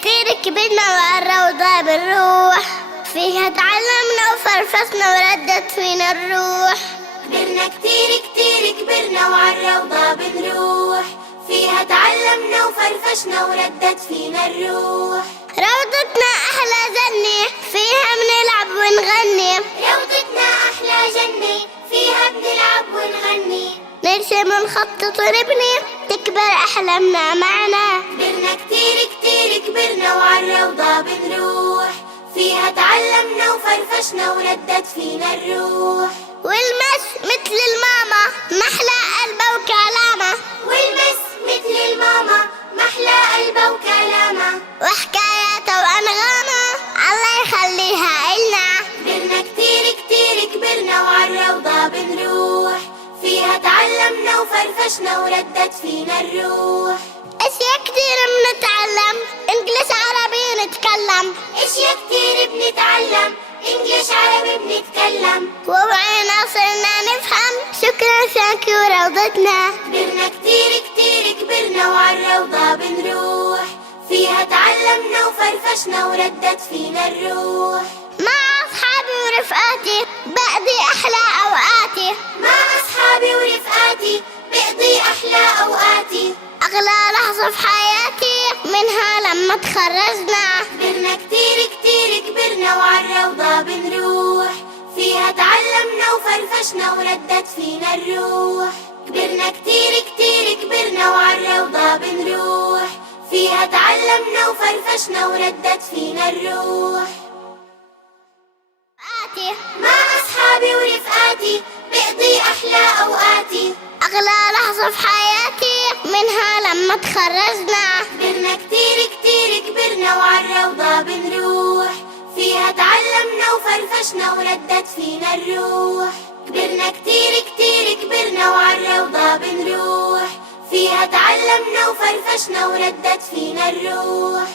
كتير كبرنا وعالروضة بنروح، فيها تعلمنا وفرفشنا وردت فينا الروح. كبرنا كتير كبرنا وعالروضة بنروح، فيها تعلمنا وفرفشنا وردت فينا الروح. روضتنا أحلى جنة فيها بنلعب ونغني، روضتنا أحلى جنة فيها بنلعب ونغني. نرسم ونخطط ونبني تكبر أحلامنا معنا. كبرنا كتير كبرنا وعالروضة بنروح، فيها تعلمنا وفرفشنا وردت فينا الروح. والمس مثل الماما محلى قلبه وكلامه، والمس مثل الماما محلى قلبه وكلامه. وحكاياته وأنغامه الله يخليها إلنا. كبرنا كتير كبرنا وعالروضة بنروح، فيها تعلمنا وفرفشنا وردت فينا الروح. أشياء كتير بنتعلم، إنجليش عربي نتكلم. اشياء كتير بنتعلم، انجليش عربي بنتكلم. ووعينا صرنا نفهم، شكرا ثانك يو روضتنا. كبرنا كتير كبرنا وعالروضة بنروح، فيها تعلمنا وفرفشنا وردت فينا الروح. مع أصحابي ورفقاتي بقضي أحلى أوقاتي، مع أصحابي ورفقاتي بقضي أحلى أوقاتي. أغلى لحظة في حياتي منها لما تخرجنا. كبرنا كتير كبرنا وعالروضة بنروح، فيها تعلمنا وفرفشنا وردت فينا الروح. كبرنا كتير كبرنا وعالروضة بنروح، فيها تعلمنا وفرفشنا وردت فينا الروح. مع أصحابي ورفقاتي بقضي أحلى أوقاتي، أغلى لحظة في حياتي منها لما تخرجنا. كبرنا كتير كبرنا وعالروضة بنروح، فيها تعلمنا وفرفشنا وردت فينا الروح. كبرنا كتير كبرنا وعالروضة بنروح، فيها تعلمنا وفرفشنا وردت فينا الروح.